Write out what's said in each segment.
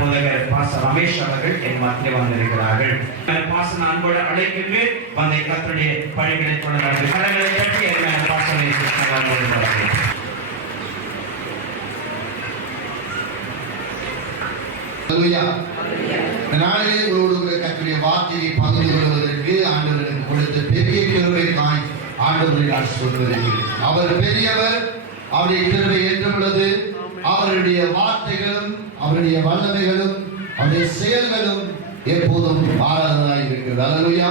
போதகர் பாஸ்டர் ரமேஷ் அவர்கள் என் மத்தியில் வந்திருக்கிறார்கள். பாஸ்டர் அன்போடு அழைக்கின்றேன். வந்து கர்த்தருடைய பணிகளை தொடர்ந்து கரங்களை கட்டி பாஸ்டரை நாளிலே உங்களோடு கர்த்தருடைய வார்த்தையை பகிர்ந்து கொள்வதற்கு ஆண்டவருக்கு கொடுத்த பெரிய கிருபைக்காய் ஆண்டவரை நான் சொல்வதற்கு அவர் பெரியவர், அவருடைய கிருபை என்றுள்ளது. அவருடைய வார்த்தைகளும் அவருடைய வல்லமைகளும் அவருடைய செயல்களும் எப்போதும் மாறாததாக இருக்கிறது. அல்லேலூயா,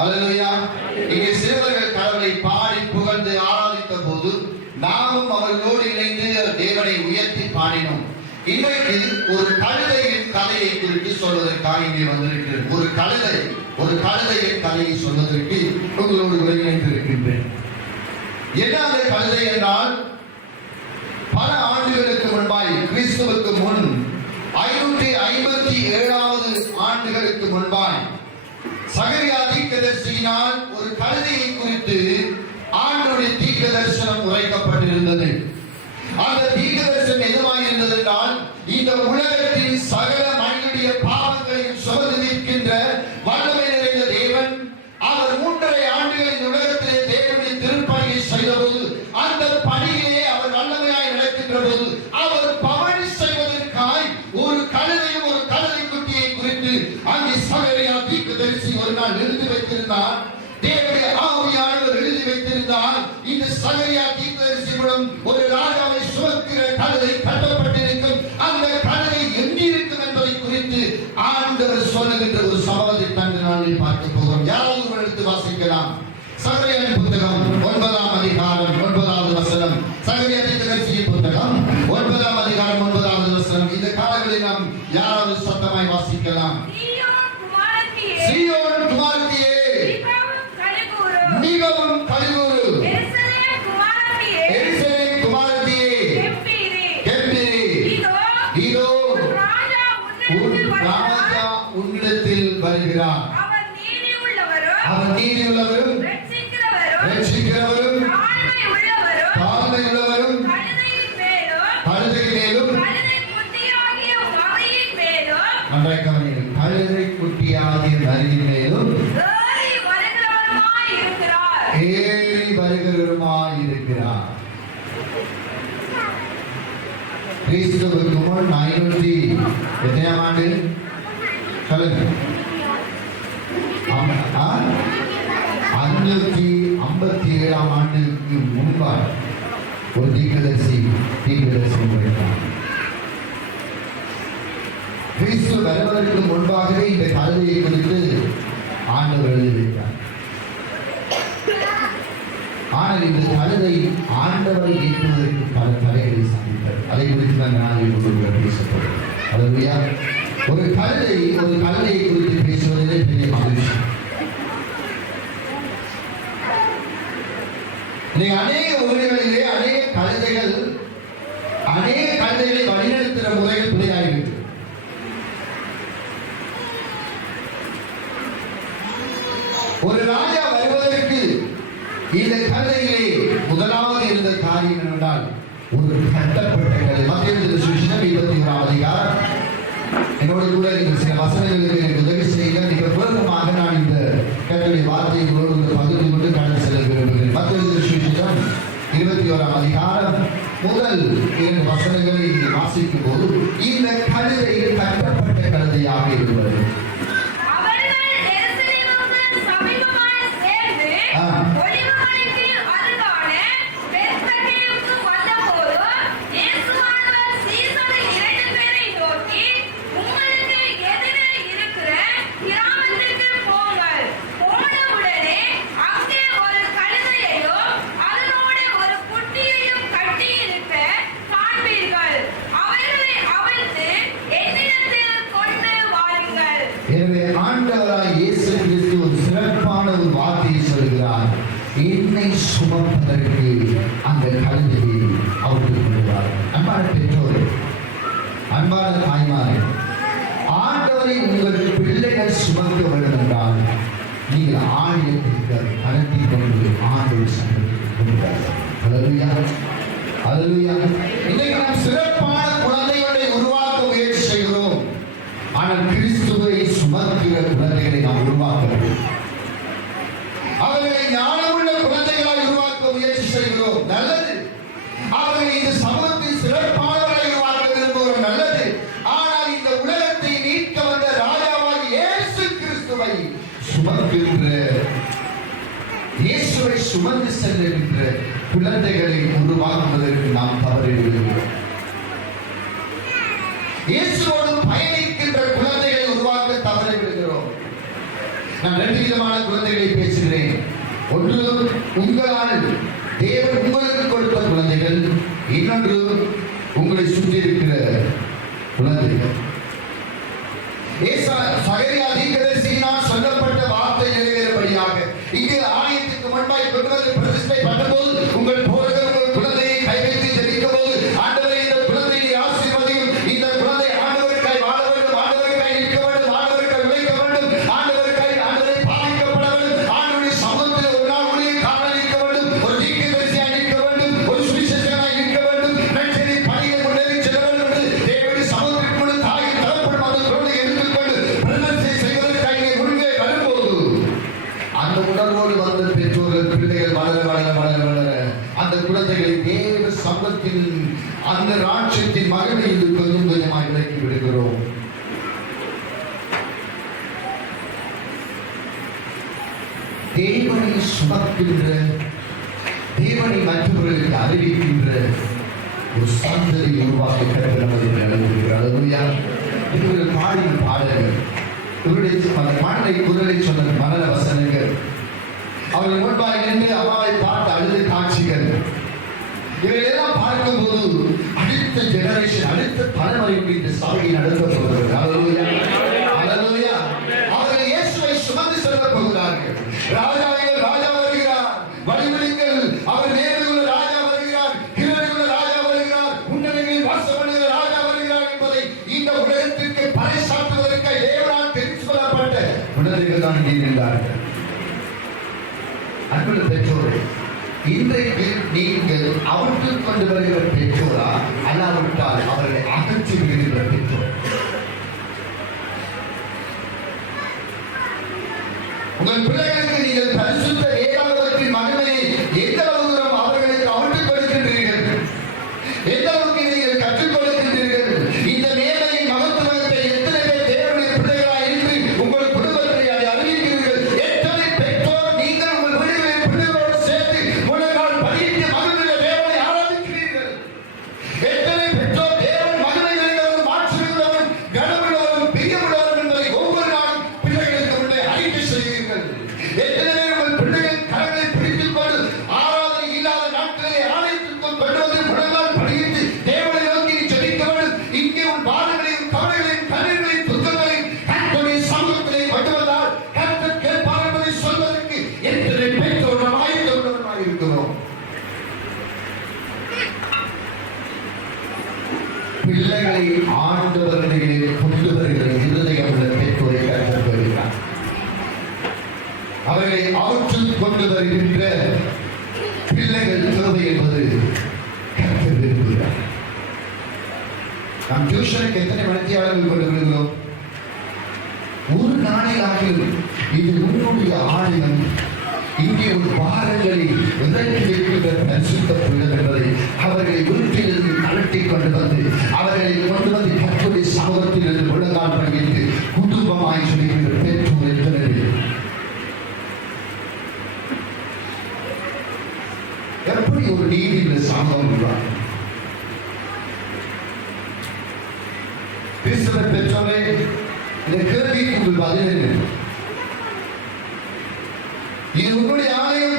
அல்லேலூயா. இங்கே சிறுவர்கள் கடவுளை பாடி புகழ்ந்து ஆராதித்த போது நாமும் அவர்களோடு இணைந்து தேவனை உயர்த்தி பாடினோம். இன்றைக்கு ஒரு கழுதையின் கதையை குறித்து சொல்வதற்காக இங்கே வந்திருக்கிறது. ஒரு கழுதையின் கதையை சொல்வதற்கு உங்களோடு இணைந்திருக்கின்றேன். என்ன அந்த கழுதை என்றால், பல ஆண்டுகளுக்கு முன்பாய், கிறிஸ்துவுக்கு முன் 557வது ஆண்டுகளுக்கு முன்பாய் சகரியா தீர்க்கதரிசியினால் ஒரு கழுதையை குறித்து ஆண்டவருடைய தீர்க்க தரிசனம் உரைக்கப்பட்டிருந்தது. அந்த தீர்க்க தரிசனம் எதுவாக இருந்தது என்றால், இந்த உலகத்தின் சகல மனிதனுடைய பாவங்களையும் சுமந்து நிற்கின்ற வல்லமை நிறைந்த தேவன் அவர் 3.5 ஆண்டுகள் இந்த உலகத்திலே தேவனுடைய திருப்பணியை செய்தபோது, அந்த பணியிலே அவர் வல்லமையாய் நடக்கின்ற போது அவர் பவனி செய்வதற்காய் ஒரு கழுதையும் ஒரு கழுதை குட்டியை குறித்து அங்கே சகரியா தீர்க்கதரிசி ஒரு நாள் எழுதி வைத்திருந்தார். தேவனுடைய ஆவியானவர் எழுதி வைத்திருந்தார். இந்த சகரியா தீர்க்கதரிசி மூலம் ஒரு ராஜாவை சுமக்கிற கழுதை கட்டப்பட்டிருக்கும். அந்த கழுதை எங்கே இருக்கும் என்பதை குறித்து ஆண்டவர் சொல்லுகின்ற ஒரு சம்பவத்தை தந்து நாளில் பார்க்க போகிறோம். யாராவது ஒரு எடுத்து வாசிக்கலாம். சகரியாவின் புத்தகம் 9ஆம் அதிகாரம் 9வது வசனம். சகரியா தீர்க்கதரிசியின் புத்தகம் 9ஆம் அதிகாரம் 9வது வசனம். இந்த காலங்களில் நாம் யாராவது சத்தமாய் வாசிக்கலாம். சீயோன் குமாரத்தியே மிகவும் கலிகூறு, எருசலேம் குமாரத்தியே கெம்பீரி, இதோ ராஜா உன்னிடத்தில் வருகிறார். அவர் நீதியுள்ளவரும் ரட்சிக்கிறவரும் தாழ்மை உள்ளவரும் கழுதை மேலும் நன்றாய் கவனியுங்கள், கழுதை குட்டியாகிய நரியின் மேலும் ஏறி வருகிறவருமாயிருக்கிறார். கிறிஸ்துவுக்கு முன் 500 எத்தனையாம் ஆண்டு சொல்லுங்க? 557ஆம் ஆண்டுக்கு முன்பாக ஒரு தீர்க்கதரிசி உரைத்தார். கிறிஸ்து வருவதற்கு முன்பாகவே இந்த கழுதையை குறித்து ஆண்டவர் எழுதியிருக்கிறார். ஆனால் இந்த கழுதை ஆண்டவரை ஏற்றுவதற்கு பல தடைகளை சந்தித்தது. அதை குறித்து தான் நாளில் ஒருவர் பேசப்படும். அல்லேலூயா. ஒரு கழுதையை குறித்து பேசுவதிலே பெரிய மகிழ்ச்சி. அநேக ஊர்களிலே அநேக கழுதைகளை வழிநடத்துகிற முறைகள் பிழையாகிவிட்டு, ஒரு ராஜா வருவதற்கு இந்த கழுதையிலே முதலாவது இருந்த காரியம் என்னவென்றால், ஒரு கட்டப்பட்ட கழுதை. மத்தேயு சுவிசேஷம் 21ஆம் அதிகாரம். என்னோட கூட நீங்கள் சில வசனங்களுக்கு எனக்கு உதவி செய்ய மிக விருப்பமாக நான் இந்த கர்த்தருடைய வார்த்தையை பகிர்ந்து கொண்டு கடந்து செல்ல விரும்புகிறேன். மத்தேயு சுவிசேஷம் 21ஆம் அதிகாரம் முதல் 2 வசனங்களை வாசிக்கும் போது, இந்த கழுதை கட்டப்பட்ட கழுதையாக இருந்தது. எனவே ஆண்டவராய் இயேசு கிறிஸ்து ஒரு சிறப்பான ஒரு வார்த்தையை சொல்கிறார். என்னை சுமப்பதற்கு அந்த கழுதையை அவருக்கு கொள்வார். அன்பான பெற்றோர், அன்பான தாய்மாரே, ஆண்டவரை உங்கள் பிள்ளைகள் சுமக்க வேண்டும் என்றால் நீங்கள் ஆலயத்திற்கு நடத்தி கொண்டு ஆண்டவர் சமூகத்தில் கொண்டார்கள். அல்லேலூயா, அல்லேலூயா. இன்னைக்கு நாம் சிறப்பான குழந்தைகளை உருவாக்க முயற்சி செய்கிறோம். சுமக்கின்ற இயேசுவை சுமந்து செல்கின்ற குழந்தைகளை உருவாக்குவதற்கு நாம் தவறிவிடுகிறோம். இயேசுவோடு பயணிக்கின்ற குழந்தைகளை உருவாக்க தவறிவிடுகிறோம். நான் 2 விதமான குழந்தைகளை பேசுகிறேன். ஒன்று உங்களால் தேவன் உங்களுக்கு கொடுத்த குழந்தைகள், இன்னொன்று உங்களை சுற்றி இருக்கிற குழந்தைகள். சகரியா தீர்க்கதரிசியினால் சொல்லப்பட்ட வார்த்தை நிறைவேறும்படியாக இங்கே ஆலயத்துக்கு முன்பாய் கொண்டு வந்து பிரதிஷ்டை பண்ணும்போது உங்கள் போர்கள் உங்கள் குழந்தையை கை வைத்து ஜெபிக்கும் போது, ஆண்டவரே இந்த குழந்தையை ஆசீர்வதியும், இந்த குழந்தை ஆண்டவருக்காய் வாழ வேண்டும், ஆண்டவருக்காய் நிற்க வேண்டும், ஆண்டவருக்காய் உழைக்க வேண்டும், ஆண்டவருக்காய் ஆண்டவரை பாதிக்கப்பட வேண்டும், ஆண்டவருடைய சமூகத்தில் ஒரு நாள் ஒளியை காணலிக்க வேண்டும், ஒரு தீர்க்கதரிசியாய் நிற்க வேண்டும், ஒரு சுவிசேஷகனாய் நிற்க வேண்டும், நற்செய்தி பணியை முன்னேறி செல்ல வேண்டும் என்று தேவனுடைய சமூகத்திற்கு முன்பு தாயின் தரப்படும் அந்த குழந்தையை எடுத்துக்கொண்டு பிரதிஷ்டை செய்வதற்காக முன்பே வரும்போது அந்த உணர்வோடு வந்த பெற்றோர்கள் பிள்ளைகள் வளர வளர வளர வளர அந்த குழந்தைகளை தேவ சமூகத்தில் அந்த ராட்சியத்தின் மகிமையில் கொஞ்சம் கொஞ்சமாய் விலக்கி விடுகிறோம். தேவனை சுமக்கின்ற, தேவனை மற்றவர்களுக்கு அறிவிக்கின்ற ஒரு சந்ததி உருவாக்க கடவுள் இவர்கள் பாடின பாடல்கள், இவருடைய மனதை குரலை சொன்ன மனத வசனங்கள், அவர்கள் முன்பாக நின்று அம்மாவை பார்த்து அழுத காட்சிகள், இவையெல்லாம் பார்க்கும்போது அடுத்த ஜெனரேஷன், அடுத்த தலைமுறைக்கு இந்த சபையை நடத்த போகிறார்கள். அல்லேலூயா. அவர்கள் இயேசுவை சுமந்து செல்ல போகிறார்கள். ராஜாவிகள் ராஜா வருகிறார், வழிவிடுங்கள், அவர் நேரில் உள்ள ராஜா வருகிறார், கீழில் உள்ள ராஜா வருகிறார், உன்னதங்களில் வாசம் பண்ணுகிற ராஜா வருகிறார் என்பதை இந்த உலகத்திற்கு பறைசாற்றுவதற்கு தேவனால் தெரிந்து கொள்ளப்பட்ட உணர்வுகள் தான் இங்கே நின்றார்கள். அன்புள்ள பெற்றோரே, இன்றைக்கு நீங்கள் அவருக்கு கொண்டு வருகிற பெற்றோரா, அல்லாவிட்டால் அவர்களை அகற்றி விடுகின்ற பெற்றோர்? உங்கள் பிள்ளைகளுக்கு நீங்கள் பரிசுத்த வேதாகமத்தின் மகிமையை எந்த அளவு தூரம் அவர்களுக்கு அவற்றுக் கொடுக்கின்றீர்கள், எந்த அளவுக்கு நீங்கள் கற்றுக் கொடுக்கின்றீர்கள், இந்த மேலையை மகத்துவத்தை எத்தனை பேர் தேவனுடைய பிள்ளைகளாய் இருந்து உங்கள் குடும்பத்தை அதை அறிவிக்கிறீர்கள்? எத்தனை பெற்றோர் நீங்கள் உங்கள் வீடுகளில் பிள்ளைகளோடு சேர்த்து முழங்கால் படித்து மகிழ்ந்த தேவனை ஆராதிக்கிறீர்கள்? எத்தனை பெற்றோர் தேவன் மகிமையுள்ளவரும் மாற்றுள்ளவரும் கனவுள்ளவரும் பிரியமுள்ளவரும் என்பதை ஒவ்வொரு நாளும் பிள்ளைகளுக்கு முன்னே அறிக்கை செய்கிறீர்கள்? எத்தனை பேர் உங்கள் பிள்ளைகள் கரங்களை பிடித்துக் கொண்டு ஆராதனை இல்லாத நாட்களிலே ஆலயத்திற்குள் கொண்டு வந்து முழங்கால் படித்து தேவனை நோக்கி ஜெபிக்க வேண்டும்? இங்கே உன் பாடங்களையும் கவலைகளையும் கண்ணீர்களையும் துக்கங்களையும் கர்த்தருடைய சமூகத்திலே கொண்டு வந்தால் கர்த்தர் கேட்பார் என்பதை சொல்வதற்கு எத்தனை பெற்றோர் நாம் ஆயத்தமுள்ளவர்களாய் இருக்கிறோம்? பிள்ளைகளை ஆண்டவர்களிலே கொண்டு வருகிற இருதயம் உள்ள பெற்றோரை கர்த்தர் வருகிறார். அவர்களை அவற்றுள் கொண்டு வருகின்ற பிள்ளைகள் தேவை என்பது கர்த்தர் விரும்புகிறார். நாம் டியூஷனுக்கு எத்தனை மணித்தியாளர்கள் கொண்டு வருகிறோம்? ஒரு நாளில் ஆகியும் இது உன்னுடைய ஆலயம், இங்கே ஒரு பாரங்களை இறக்கி வைக்கின்ற பரிசுத்த பிள்ளை என்பதை அவர்களை வீட்டிலிருந்து கலட்டி கொண்டு வந்து அவர்களை கொண்டு வந்து கர்த்தருடைய சமூகத்தில் இருந்து முழங்கால் படித்து குடும்பமாய் சொல்கின்ற பெற்றோர் எத்தனை பேர்? எப்படி ஒரு நீதியுள்ள சமூகம் உருவாகும்? கிறிஸ்தவ பெற்றோரே, இந்த கேள்விக்கு உங்கள் பதில் என்ன? இது உங்களுடைய ஆலயம்,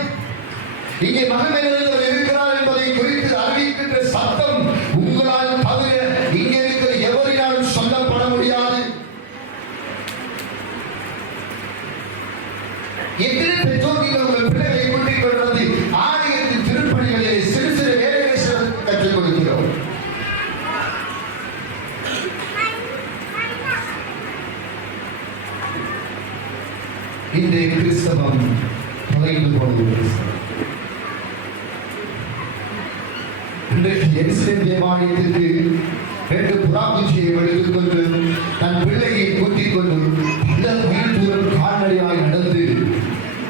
இங்கே மகமேனவர் இருக்கிறார் என்பதை குறித்து அறிவிக்கின்ற சத்தம் உங்களால் தவிர இங்கே இருக்கிற எவரினாலும் சொல்லப்பட முடியாது. எத்தனை பெற்றோர் நீங்கள் உங்கள் பிள்ளைகளை கூட்டிக் கொண்டு வந்து ஆலயத்தின் திருப்பணிகளிலே சிறு சிறு வேலைகளை செய்வதற்கு கற்றுக் கொடுக்கிறோம். இன்றைய கிறிஸ்தவம் தொலைந்து போனது. இன்றைக்கு எருசலேம் தேவாலயத்திற்கு 2 புறாக்குச்சியை எடுத்துக்கொண்டு தன் பிள்ளையை கூட்டிக் கொண்டு பல மைல் தூரம் கால்நடையாய் நடந்து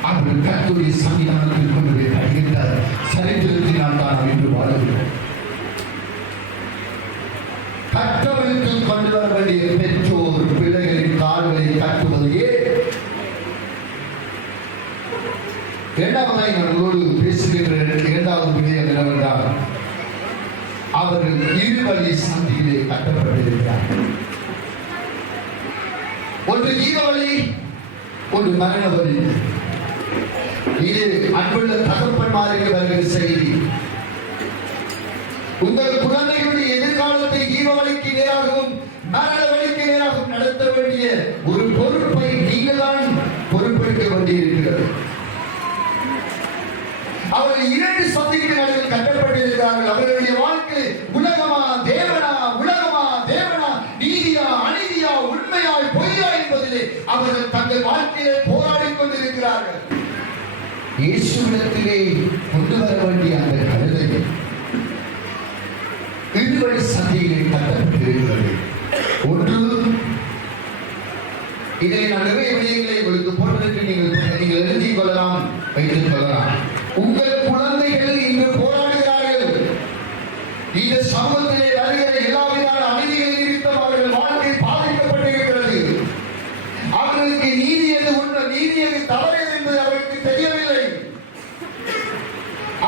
அவர் கர்த்தருடைய சன்னிதானத்தில் கொண்டு போய் படிக்கின்றார். சரித்திரத்தினால் தான் இன்று வாழ்கிறோம். கற்றவருக்கு கொண்டு வர வேண்டிய பெற்றோர் பிள்ளைகளின் கால்களை கட்டுவது ஏன்? இரண்டாவதாய் நான் உங்களோடு பேசுகின்ற இரண்டாவது விடயம் என்னவென்றால், அவர்கள் இருவழி சந்தியிலே கட்டப்பட்டிருக்கிறார்கள். ஒன்று ஜீவ வழி, ஒன்று மரண வழி. இது அன்புள்ள தகப்பன்மாருக்கு வருகிற செய்தி. உங்கள் குழந்தைகளுடைய எதிர்காலத்தை ஜீவ வழிக்கு நேராகவும் மரண வழிக்கு நேராகவும் நடத்த வேண்டிய ஒரு பொறுப்பை நீங்கள் தான் பொறுப்பெடுக்க வேண்டியிருக்கிறது. அவர்கள் இரண்டு சந்திக்கு நடுவில் கட்டப்பட்டிருக்கிறார்கள். அவர்களுடைய வாழ்க்கை உலகமா தேவனா, உலகமா தேவனா, நீதியா அநீதியா, உண்மையாய் பொய்யா என்பதிலே அவர்கள் தங்கள் வாழ்க்கையிலே போராடிக் கொண்டிருக்கிறார்கள். இயேசுவிடத்திலே கொண்டு வர வேண்டிய அந்த கழுதை இருவழி சந்தியிலே கட்டப்பட்டிருக்கிறது. ஒன்று, இதை நான் நிறைய விடயங்களை உங்களுக்கு போட்டதற்கு நீங்கள் எழுதிக் கொள்ளலாம், வைத்துக் கொள்ளலாம். உங்கள் குழந்தைகள் இன்று போராடுகிறார்கள். இந்த சமூகத்திலே வருகிற எல்லாவிதான அநீதிகள் நிமித்தம் அவர்கள் வாழ்க்கை பாதிக்கப்பட்டிருக்கிறது. அவர்களுக்கு நீதி எது உண்மை, நீதி எது தவறு என்பது அவர்களுக்கு தெரியவில்லை.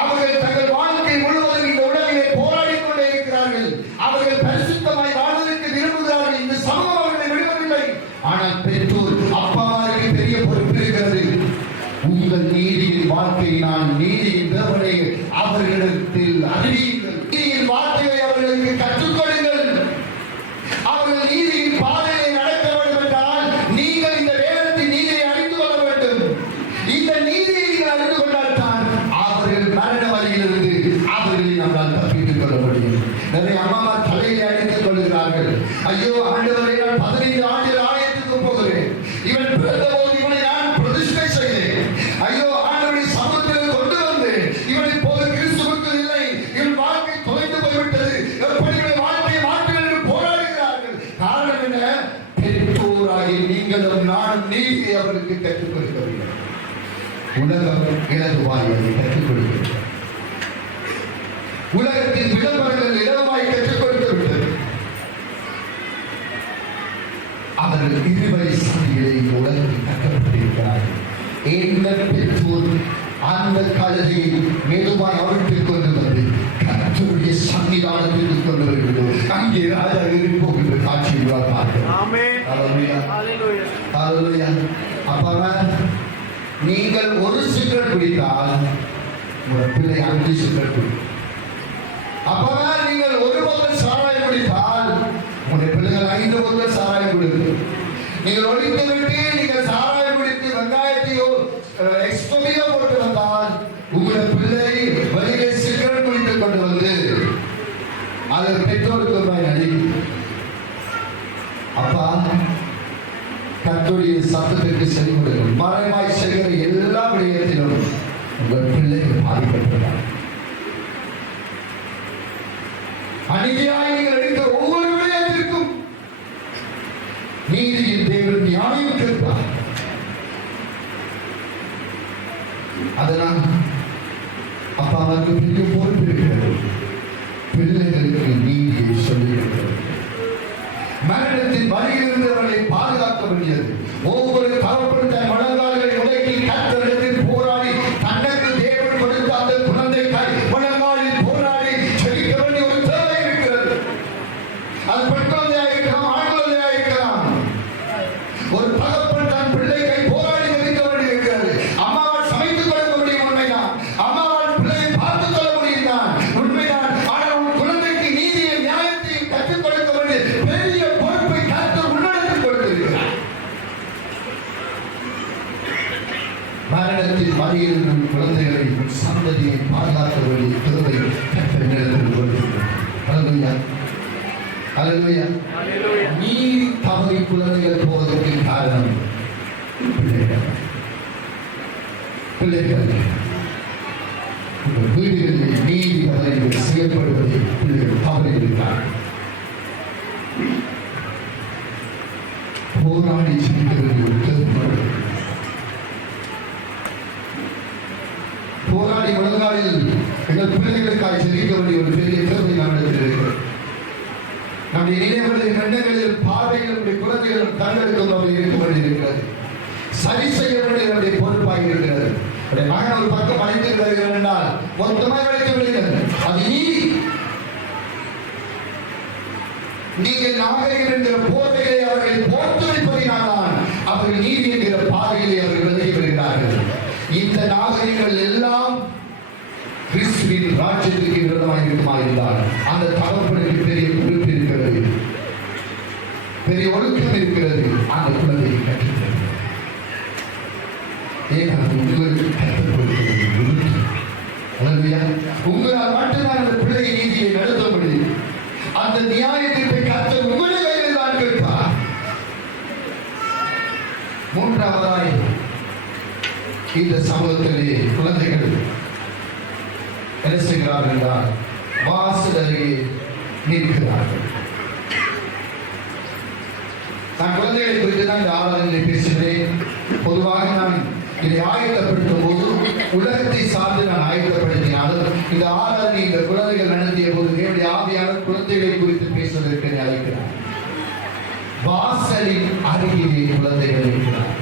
அவர்கள் தங்கள் வாழ்க்கை முழுவதும் இந்த உலகிலே போராடிக் கொண்டே இருக்கிறார்கள். அவர்கள் பரிசுத்தமாய் வாழ்வதற்கு விரும்புகிறார்கள். இந்த சமூகம் அவர்களை விடுவதில்லை. ஆனால் பெற்றோர் அப்பாவுக்கு பெரிய பொறுப்பு இருக்கிறது. உங்கள் நீதியின் வாழ்க்கையினால் நீதியின் தேவனை அவர்களிடத்தில் அறிவியுங்கள். நீதியின் வார்த்தையை அவர்களுக்கு கற்றுக் கொடுங்கள். அவர்கள் நீதியின் பாதையை நடக்க வேண்டும் என்றால் நீங்கள் இந்த வேதத்தின் நீதியை அறிந்து கொள்ள வேண்டும். இந்த நீதியை நீங்கள் அறிந்து கொண்டால் தான் அவர்கள் மரண வழியிலிருந்து அவர்களை நம்மால் தப்பித்துக் கொள்ள முடியும். நிறைய அம்மா தலையை அடித்துக் கொள்கிறார்கள். ஐயோ ஆண்டவரை, நான் 15 ஆண்டுகள் ஆலயத்துக்கு போகிறேன். இவன் பிறந்த போது இவனை நான் பிரதிஷ்டை செய்தேன். ஐயோ ஆண்டவரை சமூகத்தில் கொண்டு வந்து இவன் இப்போது கிறிஸ்துவுக்குள் இல்லை, இவன் வாழ்க்கை தொலைந்து போய்விட்டது, எப்படி இவன் வாழ்க்கையை மாற்றுங்கள் என்று போராடுகிறார்கள். காரணம் என்ன? பெற்றோராகி நீங்களும் நானும் நீதியை அவர்களுக்கு கற்றுக் கொடுக்கவில்லை. உலகம் இலகுவாய் அதை கற்றுக் கொடுக்கிறது. உலகத்தின் விளம்பரங்கள் இலகுவாய் கற்றுக் கொடுத்து விட்டது. அவர்கள் இருவழி சந்தியிலே உலகத்தில் கட்டப்பட்டிருக்கிறார்கள். என்ன பெற்றோர் அந்த கழுதையை மெதுவாய் அவிழ்த்துக் கொண்டு வந்து கர்த்தருடைய சன்னிதானத்திற்கு கொண்டு வருகிறது. அங்கே ராஜா போகின்ற காட்சியை பார்க்கிறோம். அப்பா, நீங்கள் ஒரு சிகரெட் குடித்தால் உங்கள் பிள்ளை 5 சிகரெட் குடிக்கும். அப்பா, நீங்கள் ஒரு போதல் சாராயம் குடித்தால் உங்களுடைய பிள்ளைகள் 5 போதல் சாராயம் குடிக்கும். நீங்கள் ஒழித்து விட்டு நீங்கள் சாராயம் குடித்து வெங்காயத்தையோ எக்ஸ்ட்ராவையோ போட்டு வந்தால் உங்களுடைய பிள்ளை வெளியே சிகரெட் குடித்துக் கொண்டு வந்து அது பெற்றோருக்கு நடிக்கும். அப்பா, கர்த்தருடைய சத்தத்திற்கு செவி கொடுங்கள். மறைவாய் செய்கிற எல்லா விடயத்திலும் உங்கள் பிள்ளைகள் பாதிக்கப்பட்டார். அநீதியாய் நீங்கள் எடுக்கிற ஒவ்வொரு விடயத்திற்கும் நீதியின் தேவன் நியாயம் கேட்பார். அதனால் அப்பாவுக்கு பெரிய பொறுப்பு இருக்கிறது. பிள்ளைகளுக்கு நீதியை சொல்லியிருக்கிறது. மரணத்தின் வழியிலிருந்து அவர்களை பாதுகாக்க வேண்டியது. ஒவ்வொரு தகப்பனும் தன் முழங்கால்களை உலகி கர்த்தரிடத்தில் போராடி தனக்கு தேவன் கொடுத்த அந்த குழந்தைக்காய் முழங்காலில் போராடி செழிக்க வேண்டிய ஒரு தேவை இருக்கிறது. அது பெண் குழந்தையாக இருக்கலாம், ஆண் குழந்தையாக இருக்கலாம். ஒரு தகப்பன் தன் பிள்ளைக்கை போராடி வைக்க வேண்டியிருக்கிறது. அம்மாவால் சமைத்துக் கொடுக்க முடியும், உண்மைதான். அம்மாவால் பிள்ளையை பார்த்துக் கொள்ள முடியும் தான், உண்மைதான். ஆனால் உன் குழந்தைக்கு நீதியை நியாயத்தையும் கற்றுக் கொடுக்க வேண்டிய பெரிய பொறுப்பை கர்த்தர் உன்னிடத்தில் கொடுத்திருக்கிறார். மரணத்தின் வழியில் நம் குழந்தைகளை சந்ததியை பாதுகாக்க வேண்டிய தேவை கர்த்தரிடத்தில் கொடுத்திருக்கிறார். அல்லேலூயா, அல்லேலூயா. நீதி தவறி குழந்தைகள் போவதற்கு காரணம் பிள்ளைகள் வீடுகளில் நீதி தவறுகள் செய்யப்படுவதை பிள்ளைகள் தவறியிருக்கிறார்கள். போராடி செலுத்த வேண்டிய ஒரு தேவை, போராடி முழங்காலில் எங்கள் பிள்ளைகளுக்காக செலுத்த வேண்டிய ஒரு பெரிய தேவை நம்மிடத்தில் இருக்கிறது. நம்முடைய நினைவுகளில், எண்ணங்களில், பார்வைகள் நம்முடைய குழந்தைகளும் தங்களுக்கும் அவை இருக்க வேண்டியிருக்கிறது. சரி செய்ய வேண்டிய நம்முடைய பொறுப்பாக இருக்கிறது. மகன் மொத்தமாக வைத்து விடுங்கள். அது நீதி. நீங்கள் நாகரிகம் என்கிற போர்வைகளை அவர்கள் போர்த்து வைப்பதினால்தான் அவர்கள் நீதி என்கிற பாதையிலே அவர்கள் விலகி வருகிறார்கள். இந்த நாகரிகங்கள் எல்லாம் கிறிஸ்துவின் ராஜ்யத்துக்கு விரோதமாக இருக்குமா இருந்தால் அந்த தகப்பனுக்கு பெரிய பொறுப்பு இருக்கிறது, பெரிய ஒழுக்கம் இருக்கிறது. அந்த குழந்தையை கற்றுக்கிறது. உங்களுக்கு கற்றுக் கொடுக்கிறது. உங்களால் மட்டும்தான் அந்த பிள்ளையை நீதியை நடத்த முடியும். அந்த நியாயத்தை கர்த்தர் உங்களுடைய கையில் தான் கேட்பார். மூன்றாவதாய் இந்த சமூகத்திலே குழந்தைகள் என்ன செய்கிறார்கள் என்றால் வாசல் அருகே நிற்கிறார்கள். நான் குழந்தைகளை குறித்து தான் இந்த ஆராதனையை பேசுகிறேன். பொதுவாக நான் இதை ஆயத்தப்படுத்தும் போது உலகத்தை சார்ந்து நான் ஆயத்தப்படுத்தினாலும் இந்த ஆராதனை இந்த குழந்தைகள் நடத்திய போது என்னுடைய ஆவியாளர் குழந்தைகளை குறித்து பேசுவதற்கு அழைக்கிறார். வாசலின் அருகிலே குழந்தைகள் இருக்கிறார்.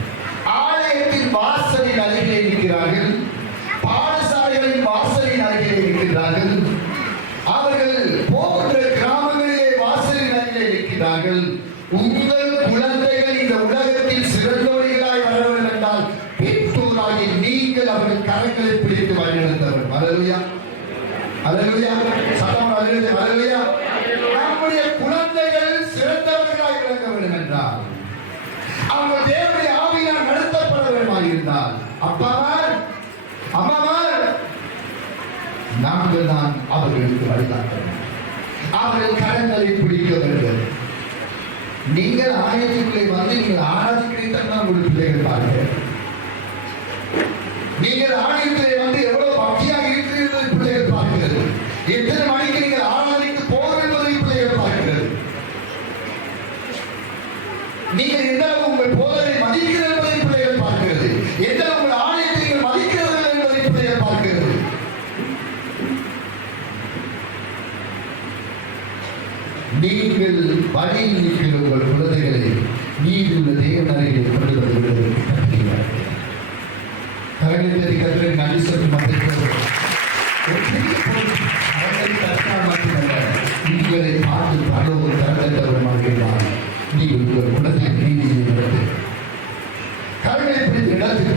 ஆலயத்தின் வாசலின் அருகிலே இருக்கிறார்கள். பாடசாலைகளின் வாசலின் அருகிலே இருக்கிறார்கள். அவர்கள் போகின்ற கிராமங்களிலே வாசலின் அருகிலே இருக்கிறார்கள். உங்கள் குழந்தைகள் இந்த உலகத்தில் சிறந்தவர்களாய் வர வேண்டும் என்றால் பெற்றோராகி நீங்கள் அவர்கள் கரங்களை பிடித்து வழிநடத்தவர். அல்லேலூயா, அல்லேலூயா, சத்தம் அல்லேலூயா, அல்லேலூயா. நம்முடைய குழந்தைகள் சிறந்தவர்களாய் விளங்க வேண்டும் என்றால் அவர்கள் தேவனுடைய ஆவியினால் நடத்தப்பட வேண்டுமாக இருந்தால் அப்பாவார் அம்மாவார் நாங்கள் தான் அவர்களுக்கு வழிகாட்ட வேண்டும். அவர்கள் கரங்களை பிடிக்க வேண்டும். நீங்கள் ஆலயத்துக்குள்ளே வந்து நீங்கள் ஆராதிக்கிறீர்கள் உங்கள் பிள்ளைகள் பாருங்க. நீங்கள் ஆலயத்திலே வந்து எவ்வளவு பக்தியாக இருக்கிறீர்கள் பிள்ளைகள் பார்க்கிறது. எத்தனை மணிக்கு நீங்கள் ஆராதிக்கு போக என்பதை பிள்ளைகள் பார்க்கிறது. நீங்கள் எந்த அளவு உங்கள் போதனை மதிக்கிறது என்பதை பிள்ளைகள் பார்க்கிறது. எந்த அளவு உங்கள் ஆலயத்தை நீங்கள் மதிக்கிறது என்பதை பிள்ளைகள் பார்க்கிறது. நீங்கள் வழியில் நிற்கிற உங்கள் குழந்தைகளை நீதியுள்ள தேவன் அருகில் கொண்டு வருவதற்கு கற்றுக்கிறார்கள். கரங்களை கற்று நன்றி சொல்லி மட்டுமல்ல, உங்களை பார்த்து பரலோகம் தரத்தவருமாகிறார். நீங்கள் உங்கள் குழந்தை நீதியை நடத்து கரங்களை பிடித்து நடத்து.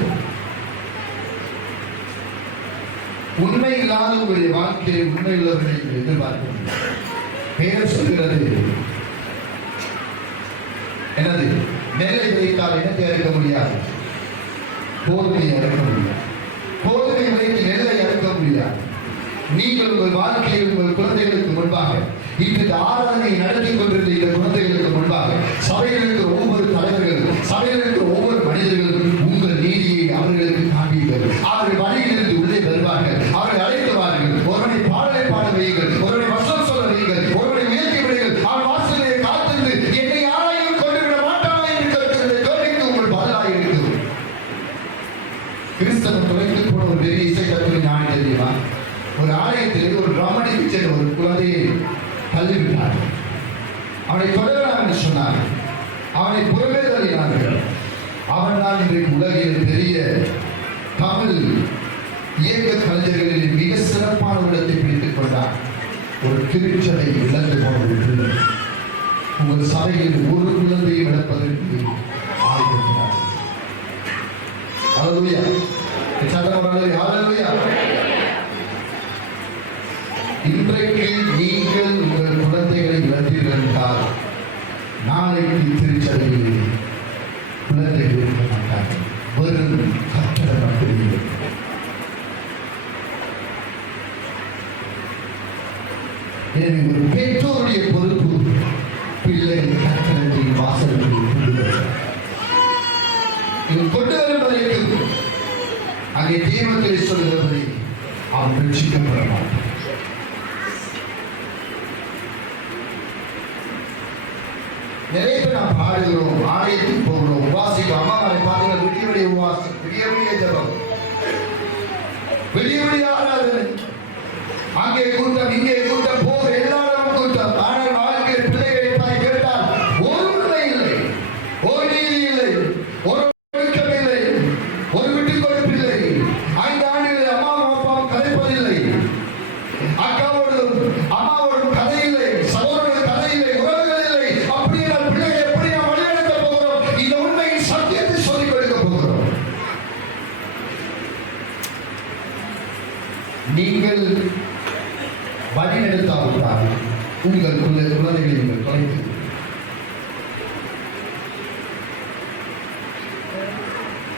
உண்மை இல்லாத உங்களுடைய வாழ்க்கையை உண்மை உள்ளவர்களை எதிர்பார்க்க முடியும். பெயர் சொல்கிறது என்னது? நெல்லை விதைத்தால் என்னத்தை அறுக்க முடியாது? கோதுமையை அறுக்க முடியாது. கோதுமை விதைத்து நெல்லை அறுக்க முடியாது. நீங்கள் உங்கள் வாழ்க்கையில் உங்கள் குழந்தைகளுக்கு முன்பாக இந்த ஆராதனை நடத்தி கொண்டிருந்த இந்த குழந்தைகளுக்கு முன்பாக சபையில் இருக்கிற ஒவ்வொரு தலைவர்களும் சபையில் இருக்கிற ஒவ்வொரு மனிதர்களும் உங்கள் நீதியை அவர்களுக்கு காண்பீர்கள். அவர்கள் வழியிலிருந்து உள்ளே வருவார்கள். அவர்கள் அழைத்துவார்கள். ஒருவனை பாடலை பாட வையுங்கள், ஒருவனை வசனம் சொல்ல வையுங்கள், ஒருவனை உயர்த்தி விடுங்கள். அவன் வாசலை காத்திருந்து என்னை யாரையும் கொண்டு விட மாட்டானா என்று கேட்கிற கேள்விக்கு உங்கள் பதிலாக இருக்குது. கிறிஸ்தவன் தொலைந்து போன ஒரு பெரிய இசை கருத்து ஞானி தெரியுமா? ஒரு ஆலயத்தில் ஒரு ரமணி பிச்சை ஒரு குழந்தையை தள்ளிவிட்டார். அவனை தொடரலாம் என்று சொன்னார். அவனை புறமே தள்ளினார்கள். அவன் தான் இன்றைக்கு உலகில் பெரிய தமிழ் இயக்க கலைஞர்களில் மிக சிறப்பான இடத்தை பிடித்துக் கொண்டார். ஒரு திருச்சபை இழந்து போன ஒரு பிள்ளை உங்கள் சபையில் ஒரு குழந்தையை இழப்பதற்கு ஆரம்பிக்கிறார். அல்லேலூயா, அல்லேலூயா. இன்றைக்கு நீங்கள் உங்கள் குழந்தைகளை இழந்தீர்கள் என்றால் நாளைக்கு திருச்சபையில் குழந்தைகள் இருக்க மாட்டார்கள். வெறும் கட்டடம் மட்டுமே. எனவே ஒரு பெற்றோருடைய பொறுப்பு பிள்ளைகள் கட்டடத்தின் வாசல்களை கொண்டு வருவதற்கு அங்கே தேவத்திலே சொல்லுகிறபடி அவன் ரட்சிக்கப்பட மாட்டான். நிறைய பேர் நாம் பாடுகிறோம், ஆலயத்துக்கு போகிறோம், உபாசிக்கிறோம். அம்மாவை பார்த்தீங்கன்னா விடிய விடிய உபாசம், விடிய விடிய ஜபம், விடிய விடிய ஆராதனை, அங்கே கூட்டம் இங்கே கூட்டம், போக எல்லாரும் கூட்டம். ஆனால் வாழ்க்கையில் பிள்ளைகளை கேட்டால் ஒரு உண்மை இல்லை, ஒரு நீதி இல்லை, ஒரு ஒழுக்கம் இல்லை, ஒரு விட்டுக் கொடுப்பு இல்லை. 5 ஆண்டுகளில் அம்மாவும் அப்பாவும் கலைப்பதில்லை. நீங்கள் வழிநடத்தாவிட்டால் உங்கள் குழந்தைகளை நீங்கள் தொலைத்து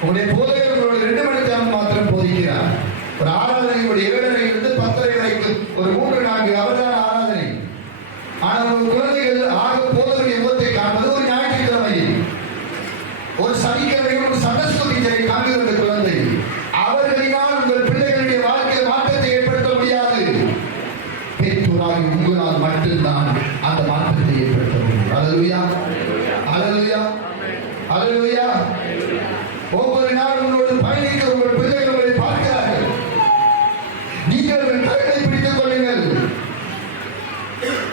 உங்களுடைய போதகர்களோட 2 மணி நேரம் மாத்திரம் போதிக்கிறார். ஒரு ஆராதனை ஒரு 7:30 10:30 வரைக்கும் ஒரு 3-4 அவர்தான் ஆராதனை. ஆனால் உங்கள் குழந்தைகள் ஆக போதகர் எவ்வளத்தை காண்பது ஒரு ஞாயிற்றுக்கிழமையில், ஒரு சனிக்கிழமையில் ஒரு சண்டஸ்துதிகளை காண்கிற குழந்தை. அவர்களினால் உங்கள் பிள்ளைகளுடைய வாழ்க்கை மாற்றத்தை ஏற்படுத்த முடியாது. பெற்றோராகி உங்களால் மட்டும்தான் அந்த மாற்றத்தை ஏற்படுத்த முடியும். அல்லேலூயா, அல்லேலூயா, அல்லேலூயா. ஒவ்வொரு நாளும் உங்களோடு பயணிக்க உங்கள் பிள்ளைகள் உங்களை பார்க்கிறார்கள். நீங்கள் உங்கள் கைகளை பிடித்துக் கொள்ளுங்கள்.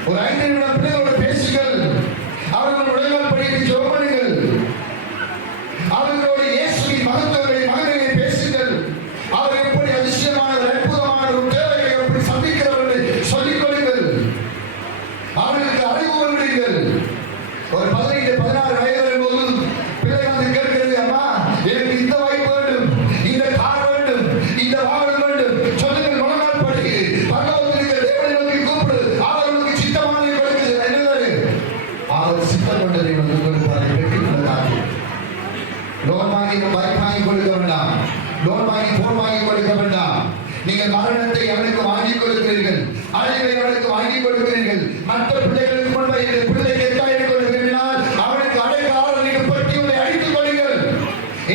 ஒரு 5 நிமிடம் பிள்ளைகளோடு பேசுங்கள். அவர்கள் உடல்கள் படித்து ஜெபங்கள். அவர்களோடு இயேசுவின் மகத்துவங்களை மகனை பேசுங்கள். அவர் எப்படி அதிசயமான அற்புதமான ஒரு தேவையை எப்படி சந்திக்கிறவர்கள் சொல்லிக் கொள்ளுங்கள். அவர்களுக்கு அறிவுகள் விடுங்கள். ஒரு 15-16 வயது வரும்போது பிள்ளைகள் வந்து கேட்கிறது, அம்மா எனக்கு இந்த வாய்ப்பு வேண்டும், இந்த கார் வேண்டும், இந்த வாகனம் வேண்டும், சொல்லுங்கள். முழங்கால் படி பரலோகத்தில் இருக்கிற தேவனை நோக்கி கூப்பிடு. அவர்களுக்கு சித்தமானதை கொடுக்குது. என்னது? அவர் சித்தம் கொண்டதை வந்து கொடுப்பார். பெற்றுக்கொள்ளலாம். லோன் வாங்கி பைக் வாங்கி கொடுக்க வேண்டாம். லோன் வாங்கி போன் வாங்கி கொடுக்க வேண்டாம். நீங்கள் மரணத்தை அவனுக்கு வாங்கி கொடுக்கிறீர்கள், அழிவை அவனுக்கு வாங்கி கொடுக்கிறீர்கள். மற்ற பிள்ளைகளுக்கு முன்பு இந்த பிள்ளை கெட்டாயிக் கொள்ள விரும்பினால் அவனுக்கு அடைக்காலம் பட்டியலை அடித்துக் கொள்ளுங்கள்.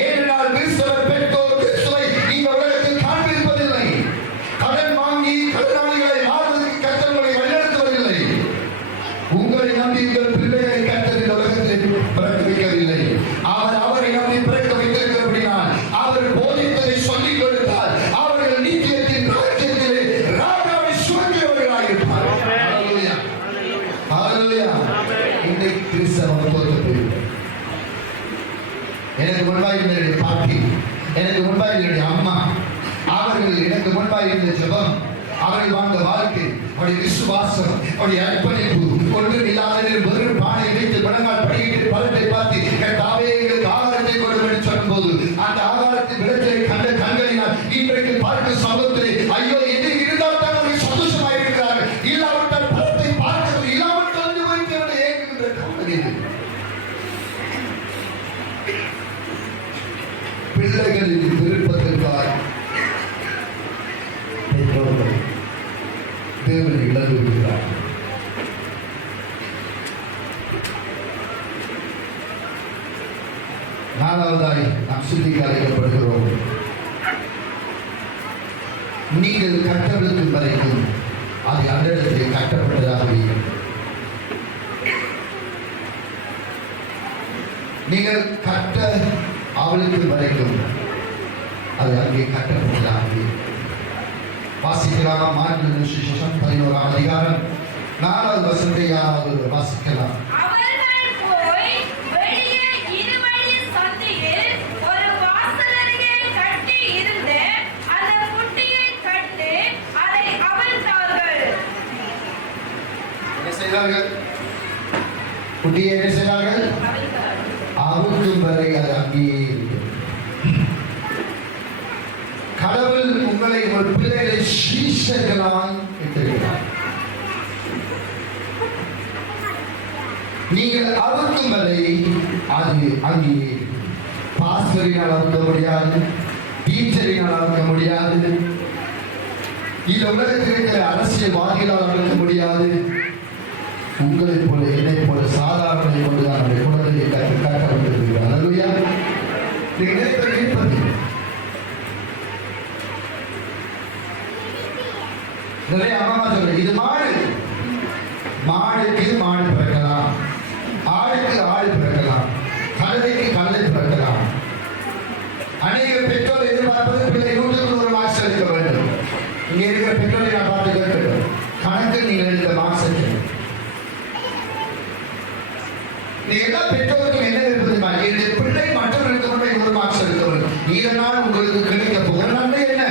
ஏனென்றால் கிறிஸ்தவர் பெற்றோர் கிறிஸ்துவை இந்த உலகத்தில் காண்பிருப்பதில்லை. கடன் வாங்கி கடனாளிகளை மாறுவதற்கு கர்த்தர்களை வழிநடத்துவதில்லை. உங்களை நம்பி உங்கள் பிள்ளைகளை கர்த்தர் இந்த உலகத்தில் பிறக்க வைக்கவில்லை. அவர் அவரை நம்பி பிறக்க வைத்திருக்கிறபடினால் அவர் போதித்ததை சொல்லிக் கொடுத்தால் அவர்கள் நித்தியத்தின் ராஜ்யத்திலே ராஜாவை சுமக்கிறவர்களாயிருப்பார்கள். ஹல்லேலூயா, ஹல்லேலூயா. இன்றைக்கு கிறிஸ்தவம் தோற்று எனக்கு முன்பாக என்னுடைய பாட்டி, எனக்கு முன்பாக என்னுடைய அம்மா, அவர்கள் எனக்கு முன்பாக இருந்த ஜெபம், அவர்கள் வாழ்ந்த வாழ்க்கை, அவருடைய விசுவாசம், அவருடைய அர்ப்பணிப்பு, ஒன்றும் இல்லாத வெறும் பானை வைத்து குணங்கள் படிக்கிட்டு பலத்தை பார்த்து கர்த்தாவே எங்களுக்கு ஆகாரத்தை கொடுங்கள் என்று சொல்லும்போது அந்த ஆகாரத்தின் விளைச்சலை கண்ட கண்களினால் இன்றைக்கு பார்க்கும் சமூகத்திலே ஐயோ எது இருந்தால் தான் அவர்கள் சந்தோஷமாக இருக்கிறார்கள், இல்லாவிட்டால் பலத்தை பார்க்கிறது இல்லாவிட்டால் ஏங்குகின்ற கவலை இது. பிள்ளைகளின் விருப்பத்திற்காக பெற்றோர்கள் தேவனை இழந்து விடுகிறார்கள். நாலாவதாய் நாம் சிந்திக்க அழைக்கப்படுகிறோம். நீங்கள் கட்டவிழ்க்கும் வரைக்கும் அது அந்த இடத்தில் கட்டப்பட்டதாக இருக்கும். நீங்கள் கட்ட அவளுக்கு வரைக்கும் அது அங்கே கட்டப்பட்டதாக. வாசிக்கலாம். மார்க்கு சுவிசேஷம் 11ஆம் அதிகாரம் 4வது வசனத்தை யாராவது வாசிக்கலாம். அவர்கள் போய் வெளியே இருவழி சந்தியில் ஒரு வாசலருகே கட்டி இருந்த அந்த குட்டியை கண்டு அதை அவிழ்த்தார்கள். என்ன செய்தார்கள்? குட்டியை என்ன செய்தார்கள்? அவிழ்க்கும் வரை அது அங்கேயே இருக்கிறது. கடவுள் உங்களை ஒரு பிள்ளைகளை சீஷர்களாய் வைத்திருக்கிறார். நீங்கள் அறுக்கும் வரை அது அங்கே பாஸ்டரினால் அறுக்க முடியாது, டீச்சரினால் அறுக்க முடியாது, இந்த உலகத்தில் இருக்கிற அரசியல்வாதிகளால் அறுக்க முடியாது. உங்களை போல என்னை போல சாதாரண கொண்டுதான் நம்முடைய குழந்தையை கட்டப்பட்டிருக்கிறார். அல்லேலூயா. நீங்கள் நினைப்பது கேட்பது நிறைய அம்மா சொல்ற இது மாடு, மாடுக்கு மாடு பிறக்கலாம், ஆடுக்கு ஆடு பிறக்கலாம், கழுதைக்கு கழுதை பிறக்கலாம். அநேக பெற்றோர் எதிர்பார்ப்பது பிள்ளை 100க்கு மார்க்ஸ் எடுக்க வேண்டும். இங்க இருக்கிற பெற்றோரை நான் பார்த்து கேட்கணும், கணக்கு நீங்கள் எடுத்த மார்க்ஸ் எல்லா பெற்றோருக்கும் என்ன இருப்பது? என்னுடைய பிள்ளை மற்றவர்களுக்கு முன்பே 100 மார்க்ஸ் எடுக்க வேண்டும். இதனால் உங்களுக்கு கிடைக்க போகிற நன்மை என்ன?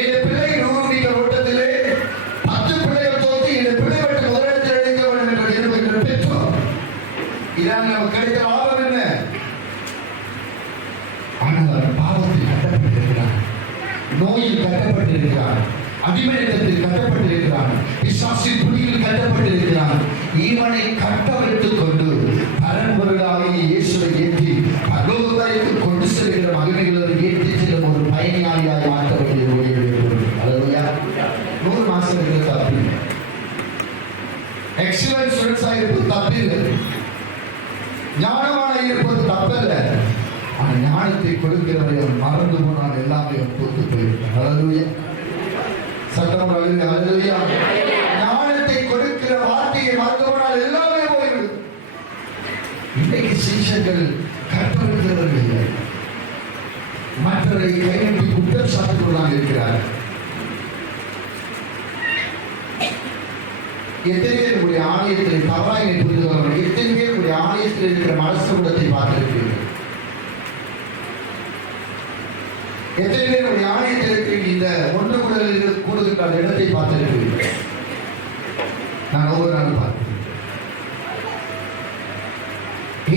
என் பிள்ளை 100 மீட்டர் ஓட்டத்திலே 10 பிள்ளைகள் தோற்று என் பிள்ளை மட்டும் முதலிடத்தில் எடுக்க வேண்டும் என்று எதிர்பார்க்கிற பெற்றோர், இதான் நமக்கு கிடைக்கிற லாபம் என்ன? நோயில் கட்டப்பட்டிருக்கிறான், அடிமைத்தத்தில் கட்டப்பட்டிருக்கிறான், பிசாசின் பிடியில் கட்டப்பட்டிருக்கிறான். இவனை கட்ட வைத்துக் கொண்டு பரம்பொருளாகிய இயேசுவை ஏற்றி பரலோகத்திற்கு கொண்டு செல்கிற மகிமைகளை ஏற்றி செல்லும் ஒரு பயணியாளியாய் மாற்ற வேண்டிய அல்லேலூயா. 100 மாசம் இருக்கிற தப்பு எக்ஸலன்ட் ஸ்டூடெண்ட்ஸா இருப்பது தப்பில்லை, ஞானமான இருப்பது தப்பல்ல. ஆனா ஞானத்தை கொடுக்கிறவரை அவன் மறந்து போனால் எல்லாமே பொறுத்து போயிருக்கான். அல்லேலூயா. சத்தம் அல்லேலூயா. ஞானத்தை கொடுக்கிற வார்த்தையை மறந்து போனால் எல்லாமே போய்விடும். இன்றைக்கு சீஷர்கள் கற்பவர்கள் இல்லை, மற்றவரை கையெழுத்தி குற்றம் சாட்டுவதாக இருக்கிறார்கள். எத்தனை பேர் உடைய ஆலயத்தில் தவறாக புரிந்து கொள்ளணும்? எத்தனை பேர் உடைய ஆலயத்தில் இருக்கிற மனசுகுடத்தை பார்த்திருக்கிறீர்கள்? எத்தனை பேர் உடைய ஆலயத்தில் இருக்கிற இந்த ஒன்று கூடுகின்ற இடத்தை பார்த்திருக்கிறீர்கள்? நான் ஒவ்வொரு நாள் பார்க்கிறேன்.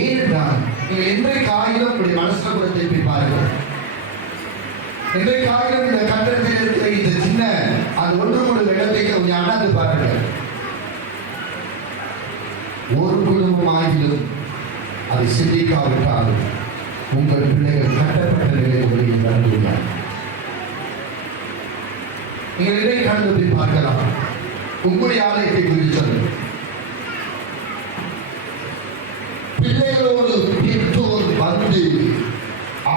ஏனென்றால் நீங்கள் என்றைக்காயிலும் உடைய மனசுகுடத்தை போய் பாருங்கள். என்றைக்காயிலும் இந்த கட்டடத்தில் இருக்கிற இந்த சின்ன அது ஒன்று கூடுகிற இடத்தை கொஞ்சம் அண்ணாந்து பாருங்கள். ஒரு குடும்பமாகிலும் அதை சிந்திக்காவிட்டால் உங்கள் பிள்ளைகள் கட்டப்பட்ட நிலையில் நடந்துள்ளார். நீங்கள் இதை கண்டு போய் பார்க்கலாம். உங்களுடைய ஆலயத்தை குறித்து சொல்லுங்கள். பிள்ளைகளோடு பெற்றோர் வந்து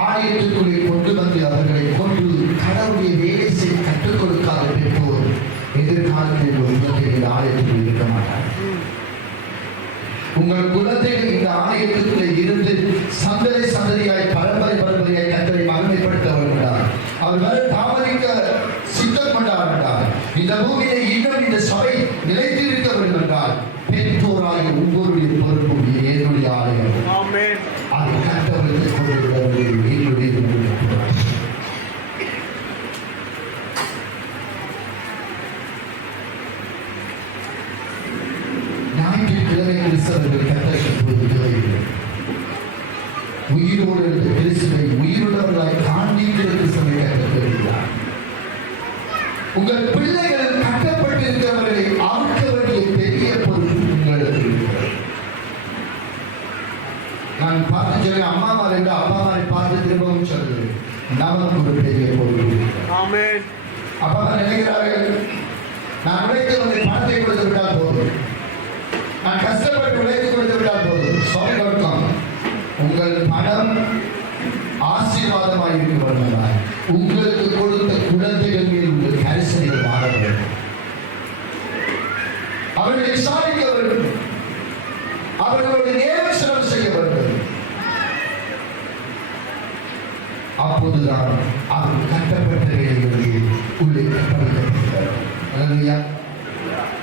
ஆலயத்துக்குள்ளே கொண்டு வந்து அவர்களை கொண்டு கடவுளுடைய வேலை செய்ய கற்றுக் கொடுக்காத பெற்றோர் எதிர்காலத்தில் ஒரு ஆலயத்துக்குள் இருக்க மாட்டார்கள். உங்கள் குலத்தில் இந்த ஆலயத்திற்குள்ளே இருந்து சந்ததி சந்ததியாய் பரம்பரையாய் கர்த்தரை மகிமைப்படுத்த வருகிறார். அவர் வர தாமதிக்க சித்தம் கொண்டார் என்றார். இந்த பூமியை இன்னும் இந்த சபை நிலைத்திருக்க வேண்டும் என்றால் பெற்றோராய் ஒவ்வொருடைய பொறுப்பும் என்னுடைய ஆலயம். அதை கர்த்தருக்கு கொண்டு என்னுடைய ஞாயிற்றுக்கிழமை கிறிஸ்தவர்கள் கட்டளை உயிரோடு இருந்த கிறிஸ்துவை உயிருள்ளவர்களாய் காண்பிக்கிற கிறிஸ்துவை கற்றுக்கிறார். உங்கள் பிள்ளைகள் கட்டப்பட்டிருக்கிறவர்களை ஆக்க வேண்டிய பெரிய பொறுப்பு உங்களுக்கு. நான் பார்த்து சொல்லி அம்மாமாரை விட அப்பாமாரை பார்த்து திரும்பவும் சொல்லுவேன், நமக்கு ஒரு பெரிய பொறுப்பு. அப்பா நினைக்கிறார்கள், நான் உழைத்து உங்களை பணத்தை கொடுத்து விட்டால் போதும், நான் கஷ்டப்பட்டு உழைத்து கொடுத்து விட்டால் போதும். Sorry welcome. உங்கள் பணம் ஆசீர்வாதமாக இருக்க வருவதால் உங்களுக்கு கொடுத்த குழந்தைகள் மீது உங்கள் கரிசனைகள் மாற வேண்டும். அவர்களை விசாரிக்க வேண்டும், அவர்களுடைய நேரம் செலவு செய்ய வேண்டும். அப்போதுதான் அவர் கட்டப்பட்ட நிலையில் உள்ளே கட்டப்படுகிறார்.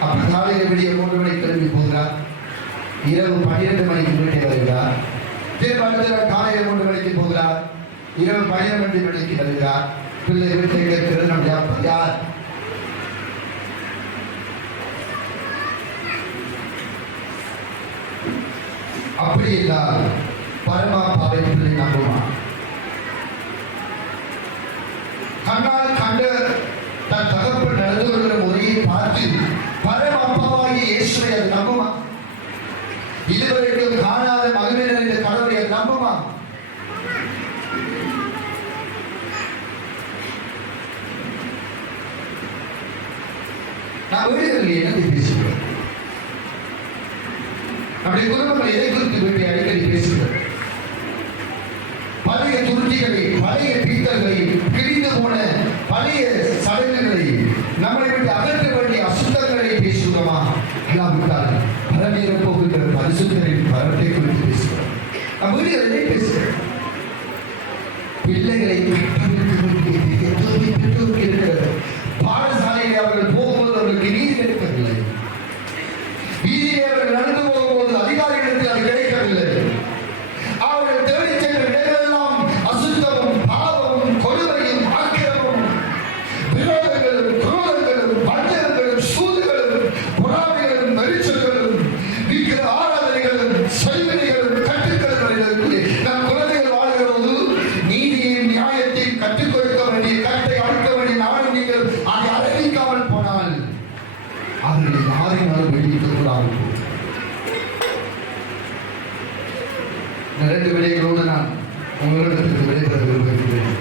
அப்ப காலையில் விடிய 3 மணிக்கு கிளம்பி போகிறார், இரவு 12 மணிக்கு வீட்டை வருகிறார். திரும்ப அடுத்த காலையில் 3 மணிக்கு போகிறார், இரவு 12 மணிக்கு வருகிறார். பிள்ளை வீட்டை கேட்கிறது, நம்முடைய அப்பா யார்? அப்படி இல்லால் பரமாப்பாவை பிள்ளை நம்புமா? கண்ணால் கண்ட தன் தகப்பன் நடந்து கொள்கிற முறையை பார்த்து பரமாப்பாவாகிய இயேசுவை அது நம்புமா? இதுவரைக்கும் காணாத மகிமை நிறைந்த கடவுளை அது நம்புமா? நான் வீடுகளில் என்னத்தை பேசுகிறேன்? நம்முடைய குடும்பங்கள் எதை குறித்து வீட்டை அடிக்கடி பேசுகிறோம்? பழைய துருத்திகளை, பழைய பீத்தல்களை, கிழிந்து போன பழைய சடங்குகளை, நம்மளை விட்டு அகற்ற வேண்டிய அசுத்தங்களை பேசுகிறோமா? இல்லாவிட்டால் பரமேற போகின்ற பரிசுத்தரின் பரத்தை குறித்து பேசுகிறோம். நம் வீடுகளிலே பேசுகிறோம். பிள்ளைகளை பெற்றோருக்கு இருக்கிறது. பாடசாலையில் அவர்கள் போகும்போது அவர்களுக்கு நீதி கிடைக்கவில்லை. வீதியிலே அவர்கள் நடந்து போகும்போது அதிகாரிகளுக்கு அது கிடைக்கவில்லை. அவர்கள் தேடி சென்ற இடங்களெல்லாம் அசுத்தமும் பாவமும் கொடுமையும் ஆக்கிரமும் விடைகளோடு நான் உங்களிடத்திற்கு விடைபெற விரும்புகிறேன்.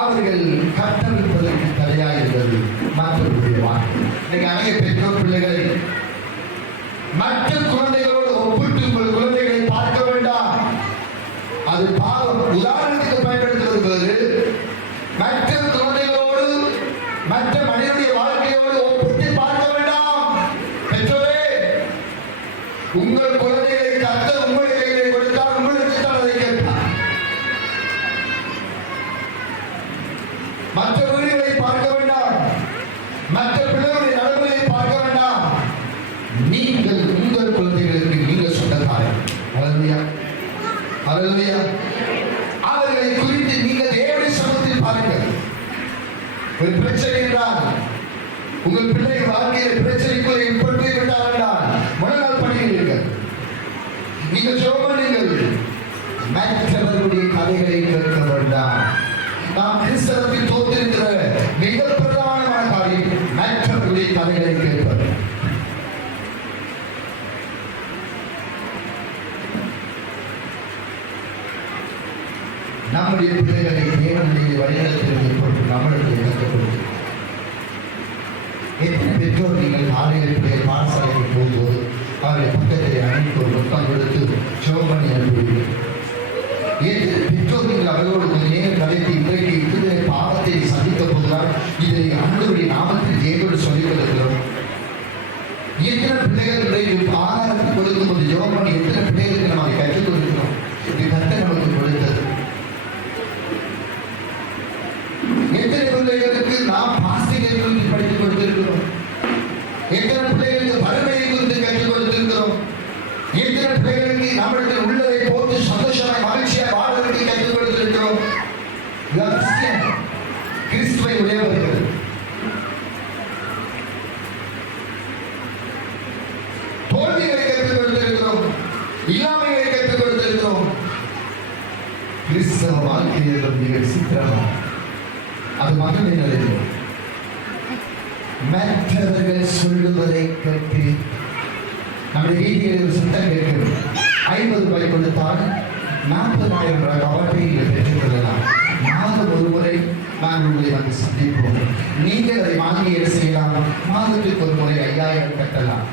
அவர்கள் கட்டமைப்பதற்கு தடையாக இருந்தது மற்றவர்களுடைய வார்த்தை. இன்னைக்கு அநேக பெற்றோர் பிள்ளைகளை மற்ற குழந்தைகளோடு ஒப்பிட்டு உங்கள் குழந்தைகளை பார்க்க வேண்டாம், அது பாவம். உதாரணத்துக்கு பயன்படுத்துவது வேறு, மற்ற குழந்தைகளோடு மற்ற மனிதனுடைய வாழ்க்கையோடு ஒப்பிட்டு பார்க்க வேண்டாம். பெற்றோரே, உங்கள் குழந்தைகளை கர்த்தர் உங்களுடைய கைகளை கொடுத்தால் உங்களுக்கு தான் அதை கேட்பார். மற்ற வீடுகளை பார்க்க வேண்டாம், மற்ற பிள்ளைகளுடைய நடைமுறையை பார்க்க வேண்டாம். நீங்கள் உங்கள் குழந்தைகளுக்கு நீங்கள் சொந்தக்காரர். ஹல்லேலூயா, ஹல்லேலூயா. அவர்களை குறித்து நீங்கள் தேவனுடைய சமூகத்தில் பாருங்கள். ஒரு பிரச்சனை என்றால் உங்கள் பிள்ளை வாழ்க்கையில் பிரச்சனைக்குள்ளே உட்பட்டு விட்டார் என்றால் முன்னாள் பண்ணுகிறீர்கள், நீங்கள் ஜெபம் பண்ணுங்கள். மற்றவர்களுடைய கதைகளை கேட்க வேண்டாம். நாம் கிறிஸ்தவத்தில் தோற்றிருக்கிற மிக பிரதானமான காரியம் மற்றவர்களுடைய கதைகளை கேட்பது. நம்முடைய பிள்ளைகளை தேவனுடைய வழிநடத்துவதை போட்டு நம்மளுடைய கற்றுக்கொள்வது. எத்தனை பெற்றோர் நீங்கள் காலையில் பிள்ளைகள் பாடசாலைக்கு போகும்போது அவருடைய பக்கத்தை அணித்து ஒரு முத்தம் கொடுத்து ஜெபம் பண்ணி அனுப்புவீர்கள். எத்தனை பெற்றோர் நீங்கள் அவர்களோடு கொஞ்ச நேரம் கலைத்து இன்றைக்கு இந்த பாவத்தை சந்திக்க போகிறார், இதை ஆண்டவருடைய நாமத்தில் தேவனோடு சொல்லிக் கொடுக்கிறோம். எத்தனை பிள்ளைகள் ஆகாரத்தை கொடுக்கும் போது ஜெபம் பண்ணி எத்தனை பிள்ளைகளுக்கு நம்ம அதை கற்றுக் கொடுக்கிறோம். இது கர்த்தர் நமக்கு கொடுத்தது. எத்தனை பிள்ளைகளுக்கு நாம் பாஸ்டிங்கை குறித்து படித்துக் கொடுத்திருக்கிறோம். எத்தனை பிள்ளைகளுக்கு வறுமையை குறித்து கற்றுக் கொடுத்திருக்கிறோம். எத்தனை பிள்ளைகளுக்கு நம்மளுக்கு உள்ளதை போட்டு சந்தோஷமாய் மகிழ்ச்சியாய் வாழ்வதற்கு கற்றுக் கொடுத்திருக்கிறோம். கிறிஸ்துவை உடையவர்கள். தோல்விகளை கற்றுக் கொடுத்திருக்கிறோம், இல்லாமைகளை கற்றுக் கொடுத்திருக்கிறோம். கிறிஸ்தவ வாழ்க்கையில் மிக விசித்திரமாக அது மகனில் மற்றவர்கள் சொல்லுவதை கேட்டு நம்முடைய வீதியில் ஒரு சத்தம் கேட்கிறது. 50 ரூபாய் கொடுத்தால் 40,000 ரூபாய் அவற்றையில் பெற்றுக் கொள்ளலாம். மாதம் ஒரு முறை நான் உங்களை வந்து சந்திப்போம். நீங்கள் அதை வாங்கி என்ன செய்யலாம்? மாதத்துக்கு ஒரு முறை 5000 கட்டலாம்.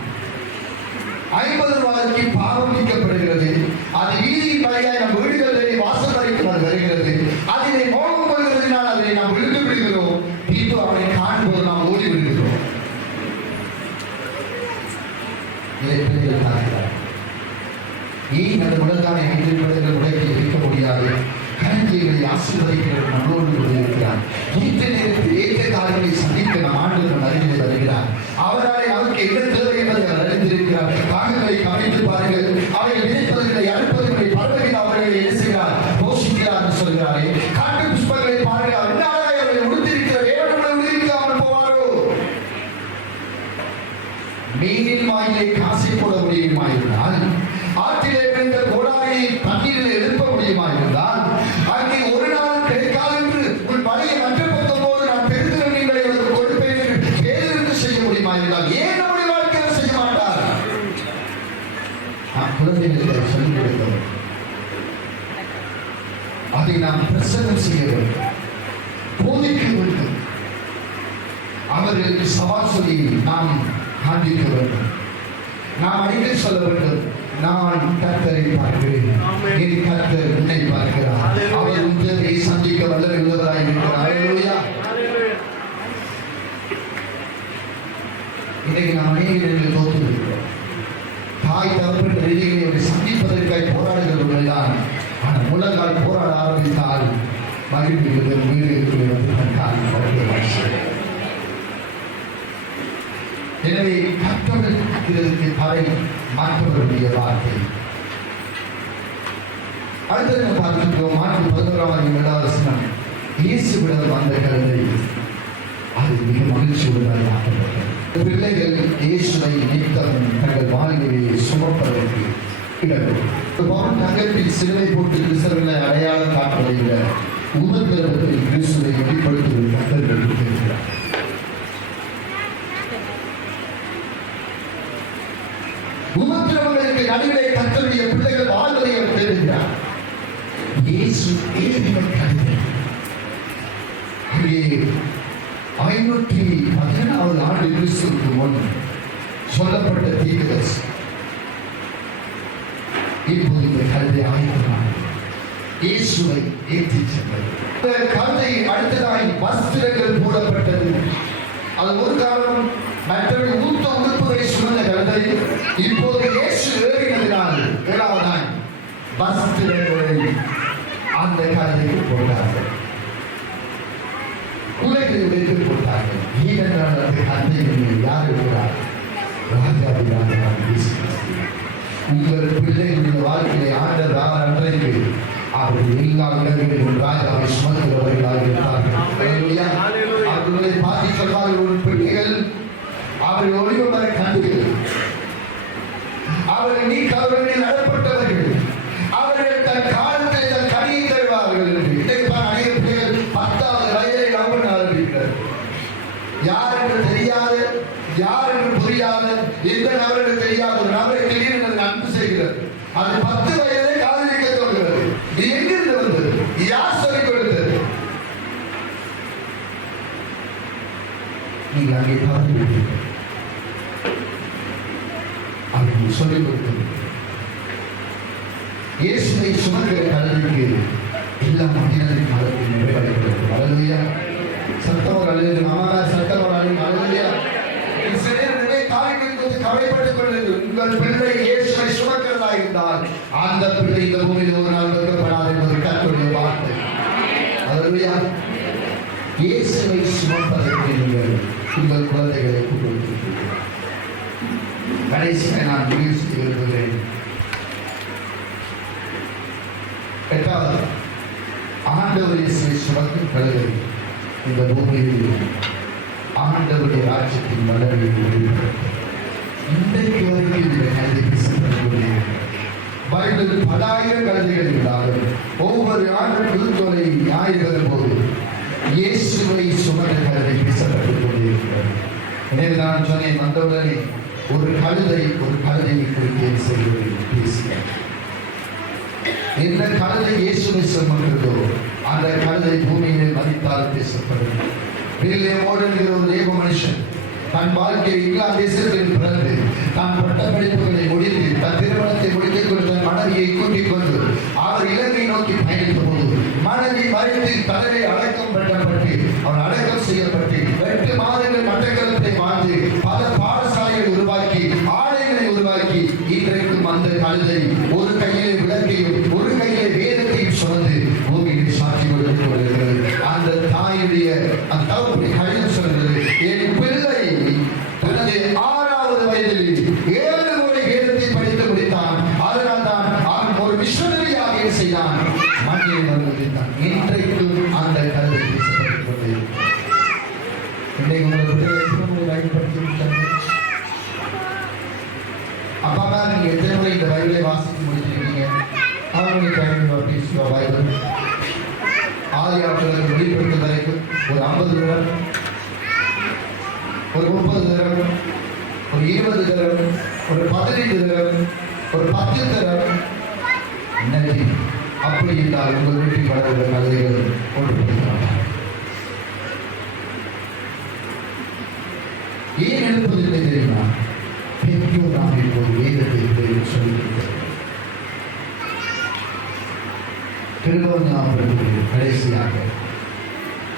50 ரூபாய்க்கு பாவம் நீக்கப்படுகிறது. அது வீதியின் வழியாய் நம் வீடுகளில் வாசல் வரைக்கும் அது வருகிறது. அதிலே மோகம் கொள்கிறதுனால் அதை நாம் விழுந்து விடுகிறோம். பின்பு அவனை காணும்போது நாம் ஓடி விடுகிறோம். இதை பிள்ளைகள் பார்க்கிறார். ஏன் அந்த முழங்காலை பிள்ளைகள் உடையை இருக்க முடியாது? கணக்கியங்களை ஆசீர்வதிக்கிற நம்மளோடு கூட இருக்கிறார். ஏற்ற நேரத்தில் ஏற்ற காலங்களை சந்திக்க நம் ஆண்டவர் அருகில் வருகிறார். அவராலே நமக்கு என்ன தேவை என்பதை அவர் அறிந்திருக்கிறார். காகங்களை கவனித்து பாருங்கள். அவைகள் விதைப்பதில்லை, அறுப்பதில்லை, பறவைகள் அவர்களை என்ன செய்கிறார்? போஷிக்கிறார் என்று சொல்கிறாரே. காட்டு புஷ்பங்களை பாருங்கள். அந்நாளாய் அவர்களை உடுத்திருக்கிற வேறொன்றை உடுத்திருக்காமல் போவாரோ? மீனின் வாயிலை காசை போட முடியுமாயிருந்தால், ஆற்றிலே விழுந்த கோடாரியை தண்ணீரில் எழுப்ப முடியுமாயிருந்தால், அங்கே ஒரு நாள் கிடைக்காது என்று உன் பழைய மற்ற பக்கம் போது நான் பெருந்திறன் நீங்களை அவருக்கு கொடுப்பேன் என்று பேரிருந்து செய்ய முடியுமாயிருந்தால், ஏன் நம்முடைய வாழ்க்கையில் செய்ய மாட்டார்? நாம் குழந்தைகளுக்கு சொல்லிக் கொடுக்கிறோம். அதை நாம் பிரசன்னம் செய்ய வேண்டும், போதிக்க வேண்டும். அவர்களுக்கு சவால் சொல்லி நாம் காண்பிக்க வேண்டும். நாம் அடிக்கடி சொல்ல வேண்டும், நான் கர்த்தரை பார்க்கிறேன், நீ கர்த்தர் உன்னை பார்க்கிறார். அவர் உங்களை சந்திக்க வல்லமை உள்ளவராய் இருக்கிறார். ஹல்லேலூயா. இன்னைக்கு நாம் அநேக இடங்களில் தோற்று இருக்கிறோம். தாய் தகப்பன் ரீதிகளை சந்திப்பதற்காக போராடுகிற உண்மைதான். ஆனால் முழங்கால் போராட ஆரம்பித்தால் மகிழ்ச்சி வீடுகளுக்கு வந்து தன் காலம் வருகிறது. எனவே கற்றவர்களுக்கு தடை மாற்றவருடைய வார்த்தை. அடுத்தது நம்ம பார்த்துக்கிறோம். மார்க்கு 11:2 இயேசுவிடம் வந்த கருதை அது மிக மகிழ்ச்சியுடன் மாற்றப்பட்டது. பிள்ளைகள் இயேசுவை நித்தம் தங்கள் வாழ்க்கையை சுமப்பதற்கு இடம் நகரத்தில் சிலுவை போட்டு கிறிஸ்தவர்களை அடையாளம் காட்டுவதை விட உபத்திரவத்தில் கிறிஸ்துவை வெளிப்படுத்துவது கர்த்தர்களுக்கு தெரிகிறார். உபத்திரவங்களுக்கு நடுவிலே கர்த்தருடைய பிள்ளைகள் எழுதுகிறார். இயேசு எழுதின கவிதை அங்கே 516வது ஆண்டு கிறிஸ்துவுக்கு முன் சொல்லப்பட்ட தீர்க்கதரிசி இப்போது இந்த கவிதை ஆயிரம் இயேசுவை ஏற்றிச் சென்றது. இந்த கவிதை அடுத்ததாய் வஸ்திரங்கள் போடப்பட்டது. அது ஒரு காலம் மற்றவர்கள் ஊத்த உறுப்புகளை சுமந்த கவிதை. இப்போது இயேசு ஏறினதினால் ஏழாவதாய் வஸ்திரங்களை அந்த கவிதைக்கு போட்டார்கள். உலகில் வைத்து போட்டார்கள். ஏனென்றால் அந்த கவிதையில் யார் இருக்கிறார்? ராஜாதிராஜாவாகிய இயேசு கிறிஸ்து. உங்கள் பிள்ளைகளுடைய வாழ்க்கையை ஆண்டவர் அன்றைக்கு அவர்கள் எல்லா இடங்களிலும் ராஜாவை சுமந்துள்ளவர்களாக இருந்தார்கள். அவர்களை பார்த்து சொல்வார்கள், ஒரு பிள்ளைகள் அவர்கள் ஒளிவர கண்டுகள், அவர்கள் நீ கவலையில் நடப்பட்டவர்கள், அவர்கள் தன் காலத்தை தன் கனியை தருவார்கள் என்று. இன்றைக்கு அநேக பிள்ளைகள் 10வது வயதில் நம்ப ஆரம்பிக்கிறார். யார் என்று தெரியாத, யார் என்று புரியாத, எந்த நபர் என்று தெரியாத ஒரு நபரை திடீரென்று அன்பு செய்கிறது. அது 10 வயதிலே காதலிக்க தோன்றுகிறது. இது எங்கிருந்து வந்தது? யார் சொல்லிக் கொடுத்தது? நீங்கள் அங்கே பார்த்து அவர்கள் சொல்லிக் கொடுத்தது. இயேசுவை சுமக்கிற கல்விக்கு எல்லா மனிதனின் மதத்தில் நிறைவடைகிறது. அல்லேலூயா. சத்தவர் அல்லது மாமா சத்தவர் அல்லேலூயா. சிலரே காரியங்களை குறித்து கவலைப்பட்டுக் கொள்ளுங்கள். உங்கள் பிள்ளை இயேசுவை சுமக்கிறதா இருந்தால் அந்த பிள்ளை இந்த பூமியில் ஒரு நாள் வைக்கப்படாது என்பது கர்த்தருடைய வார்த்தை. அல்லேலூயா. இயேசுவை சுமப்பதற்கு நீங்கள் உங்கள் குழந்தைகளை கொடுத்திருக்கிறீர்கள். கடைசியாக நான் முடிவு செய்ய விரும்புகிறேன். 8வது ஆண்டவர் இயேசுவை சுமக்கும் கழுதை இந்த பூமியில் ஆண்டவருடைய ராஜ்யத்தின் வளர்வை இன்றைக்கு வரைக்கும் இந்த கழுதை பேசப்படக்கூடிய பைபிள் பலாயிரம் கழுதைகள் இருந்தாலும் ஒவ்வொரு ஆண்டும் புதுத்தோலை ஞாயிறு வரும்போது இயேசுவை சுமந்த கழுதை பேசப்பட்டுக் கொண்டிருக்கிறது. எனவே நான் சொன்னேன், வந்தவுடனே ஒரு கழுதையை குறித்து செய்வது பேசினார். எந்த கழுதை இயேசுவை சுமக்கிறதோ அந்த கழுதை பூமியிலே மதித்தால் பேசப்படும். வில்லியமோடு என்கிற ஒரு தேவ மனுஷன் தன் வாழ்க்கையை இங்கிலாந்து தேசத்தில் பிறந்து தான் பட்ட படிப்புகளை முடித்து தன் திருமணத்தை முடித்துக் கொண்டு தன் மனைவியை கூட்டிக் கொண்டு அவர் இலங்கை நோக்கி பயணித்த போது மனைவி மறித்து தலையை அடக்கம் பண்ணப்பட்டு அவர் அடக்கம் செய்யப்பட்டு 8 மாதங்கள் மட்டக்களத்தை வாழ்ந்து பல பாடசாலைகளை உருவாக்கி ஆலயங்களை உருவாக்கி இன்றைக்கும் அந்த கழுதை ஒரு கையிலே விளக்கையும் ஒரு கையிலே வேதத்தையும் சுமந்து பூமியை சாட்சி கொடுத்து வருகிறது. அந்த தாயுடைய அந்த தகப்பனை கடிதம் சொல்கிறது, என் பிள்ளை தனது 6வது வயதில் 7 முறை வேதத்தை படித்து முடித்தான். அதனால் தான் அவன் ஒரு மிஷனரியாக செய்தான். மண்ணில் வருவதைத்தான் இன்றைக்கும் அந்த கருத்தை பேசப்பட்டுக் கொண்டே அப்பா அம்மா, நீங்க எத்தனை முறை இந்த பைபிளை வாசித்து முடிச்சிருக்கீங்க? பைபிள் ஆதியாகமத்திலிருந்து வெளிப்படுத்தும் வரைக்கும் ஒரு 50 தடவை, ஒரு 30 தடவை, ஒரு 20 தடவை, ஒரு 15 தடவை, ஒரு 10 தடவை. நன்றி. அப்படி என்றால் உங்கள் வீட்டில் வளர்கிற கதைகள் கொண்டு ஏன் எழுப்பதில்லை தெரியுமா? பெற்றோர் நாம் இப்போது வேதத்தை சொல்லியிருக்கிறோம். திருவண்ணாமலை கடைசியாக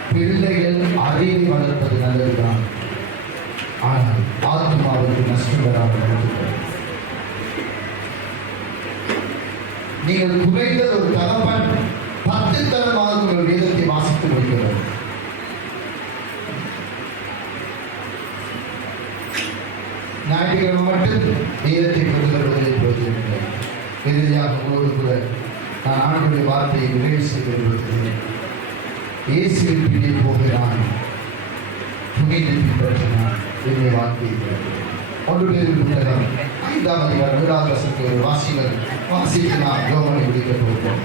பிள்ளைகள் அறிவை வளர்ப்பது நல்லதுதான், ஆனால் ஆத்மாவுக்கு நஷ்டம் வராமல் நீங்கள் குறைந்தது ஒரு தகப்பன் 10 தரமாக உங்கள் வேதத்தை வாசித்து முடிக்கிறார். ஞாயிற்றுக்கிழமை மட்டும் வேதத்தை கொண்டு வருவதை போதிருக்கிறேன். இறுதியாக உங்களோடு கூட நான் ஆண்டுடைய வார்த்தையை நிறைவு செய்து கொண்டிருக்கிறேன். இயேசுவின் பின்னே போகிறான், துணிந்து பின்பற்றினான் என்னை வார்த்தை 1 பேரின் புத்தகம் 5ஆம் அதிகாரம் 1ஆவது வசனத்தை ஒரு வாசித்து நாம் யோகனை முடிக்க போகிறோம்.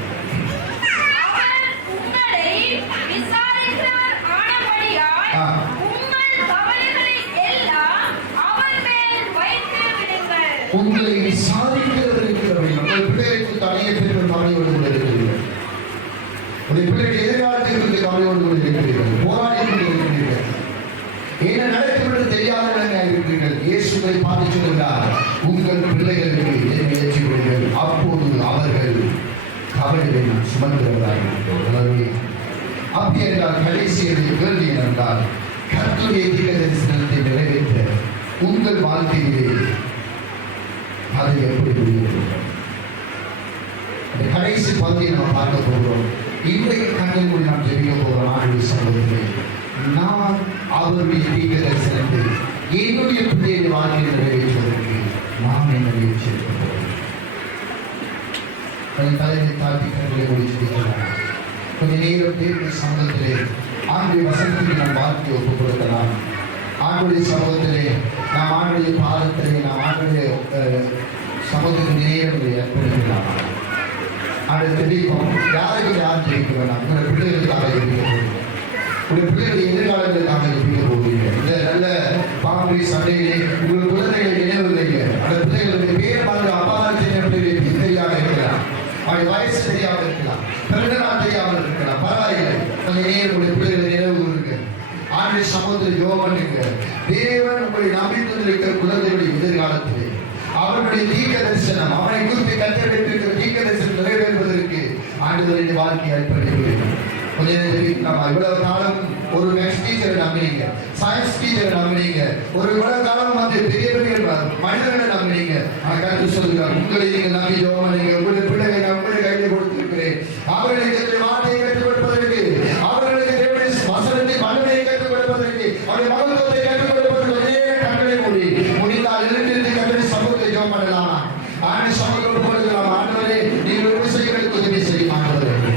உங்களை விசாரிக்கிறவர்கள் உங்கள் பிள்ளைகளுக்கு தனி நிறைய பேர்கள் கவலையோடு கொண்டிருக்கிறீர்கள். உடைய பிள்ளைகள் எதிர்காலத்தை குறித்து கவலையோடு கொண்டிருக்கிறீர்கள். போராடி கொண்டிருக்கிறீர்கள். என்ன நடக்கும் என்று தெரியாதவர்களாக இருக்கிறீர்கள். இயேசுவை பார்த்து சொல்கிறார், உங்கள் பிள்ளைகளுக்கு என்னை ஏற்றுக்கொள்ளுங்கள், அப்போது அவர்கள் கவலையை நான் சுமந்துகிறார்கள். அப்படி என்றால் கடைசியுடைய கேள்வி என்றால், கர்த்தருடைய தீர்க்கதரிசனத்தை நிறைவேற்ற உங்கள் வாழ்க்கையிலே அதை எப்படி முடியும்? அந்த கடைசி பகுதியை நம்ம பார்க்க போகிறோம். இன்றைக்கு கண்ணில் மொழி நாம் ஜெபிக்க போகிறோம். ஆண்டுடைய சமூகத்திலே நான் அவருடைய தீர்க்கதரிசனத்தை என்னுடைய பிள்ளையை வாழ்க்கையில் நிறைவேற்றுவதற்கு நான் என்ன முயற்சி எடுக்க போகிறேன்? தலைமை தாழ்த்தி கண்களை மொழி ஜெபிக்கலாம். கொஞ்ச நேரம் தேவனுடைய சமூகத்திலே ஆண்டுடைய வசனத்துக்கு நாம் வாழ்க்கை ஒப்புக் கொடுக்கலாம். ஆண்டுடைய சமூகத்திலே நாம் ஆண்டுடைய பாதத்திலே நாம் ஆண்டுடைய சமூகத்துக்கு நேரங்களை ஏற்படுத்தலாம். ஆண்டு தெரிவிப்போம். யாருக்கு யார் ஜெயிக்க வேண்டாம். உங்கள் பிள்ளைகளுக்காக ஜெயிக்க போகிறீங்க. உங்கள் பிள்ளைகளுடைய எதிர்காலங்களுக்காக ஜெயிக்க போகிறீங்க. இந்த நல்ல பாம்பரி சண்டையிலே உங்கள் குழந்தைகளை நினைவுலைங்க. அந்த பிள்ளைகளுடைய பேர் பார்த்து அப்பா பிள்ளைகளுக்கு தெரியாம இருக்கலாம். அவருடைய வயசு தெரியாமல் இருக்கலாம். பிறந்த நாள் தெரியாமல் இருக்கலாம். பரவாயில்லை. கொஞ்ச நேரம் உங்களுடைய பிள்ளைகளை நினைவு கூறுங்க. ஆண்டு சமூகத்தில் யோகம் பண்ணுங்க. தேவன் உங்களை நம்பி கொண்டிருக்கிற குழந்தைகளுடைய எதிர்காலத்திலே அவர்களுடைய தீர்க்க தரிசனம், அவனை குறித்து கட்டளையிட்டிருக்கிற தீர்க்க தரிசனம் நிறைவேறுவதற்கு ஆண்டவருடைய வாழ்க்கையை அர்ப்பணிக்கிறேன். இவ்வளவு காலம் ஒரு மேக்ஸ் டீச்சரை நம்பினீங்க, சயின்ஸ் டீச்சரை நம்பினீங்க, ஒரு இவ்வளவு காலம் வந்து பெரிய பெரிய மனிதர்களை நம்பினீங்க. கருத்து சொல்கிறார், உங்களை நீங்க நம்பி யோகம் பண்ணுங்க.